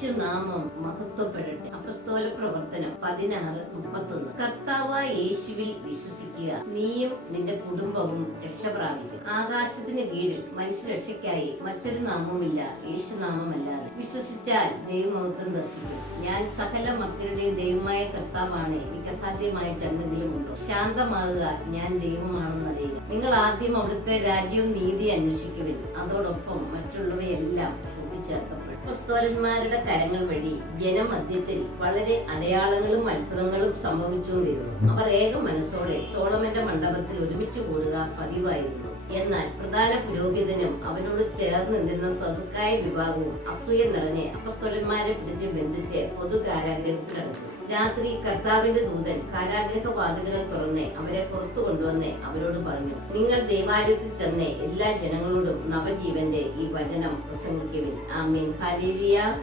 യേശുനാമം മഹത്വപ്പെടട്ടെ. അപ്പസ്തോല പ്രവർത്തനം 16:31. കർത്താവായ യേശുവിൽ വിശ്വസിക്കുക, നീയും നിന്റെ കുടുംബവും രക്ഷ പ്രാപിക്കും. ആകാശത്തിന് കീഴിൽ മനുഷ്യരക്ഷയ്ക്കായി മറ്റൊരു നാമവുമില്ല, യേശുനാമമല്ലാതെ. വിശ്വസിച്ചാൽ ദൈവമഹത്വം ദർശിക്കും. ഞാൻ സകല മക്കളുടെയും ദൈവമായ കർത്താവാണ്, എനിക്ക് അസാധ്യമായിട്ട് എന്തെങ്കിലും ഉണ്ടോ? ശാന്തമാകുക, ഞാൻ ദൈവമാണെന്നറിയുക. നിങ്ങൾ ആദ്യം അവിടുത്തെ രാജ്യവും നീതി അന്വേഷിക്കുവിൻ, അതോടൊപ്പം മറ്റുള്ളവയെല്ലാം കൂട്ടിച്ചേർക്കപ്പെടും. അപ്പോസ്തലന്മാരുടെ കരങ്ങൾ വഴി ജനമധ്യത്തിൽ വളരെ അടയാളങ്ങളും അത്ഭുതങ്ങളും സംഭവിച്ചുകൊണ്ടിരുന്നു. അവർ ഏക മനസ്സോടെ സോളമന്റെ മണ്ഡപത്തിൽ ഒരുമിച്ച് കൂടുക പതിവായിരുന്നു. എന്നാൽ പ്രധാന പുരോഹിതനും അവനോട് ചേർന്ന് നിന്നിരുന്ന സദുക്കായ വിഭാഗവും അസൂയ നിറഞ്ഞ് അപ്പോസ്തലന്മാരെ പിടിച്ച് ബന്ധിച്ച് പൊതു കാരാഗ്രഹത്തിൽ അടച്ചു. രാത്രി കർത്താവിന്റെ ദൂതൻ കാരാഗ്രഹ വാതിലുകൾ തുറന്ന് അവരെ പുറത്തു കൊണ്ടുവന്ന് അവരോട് പറഞ്ഞു, നിങ്ങൾ ദൈവാലയത്തിൽ ചെന്ന് എല്ലാ ജനങ്ങളോടും നവജീവന്റെ ഈ വചനം പ്രസംഗിക്കുവിൻ. ആമേൻ. ഹല്ലേലൂയ.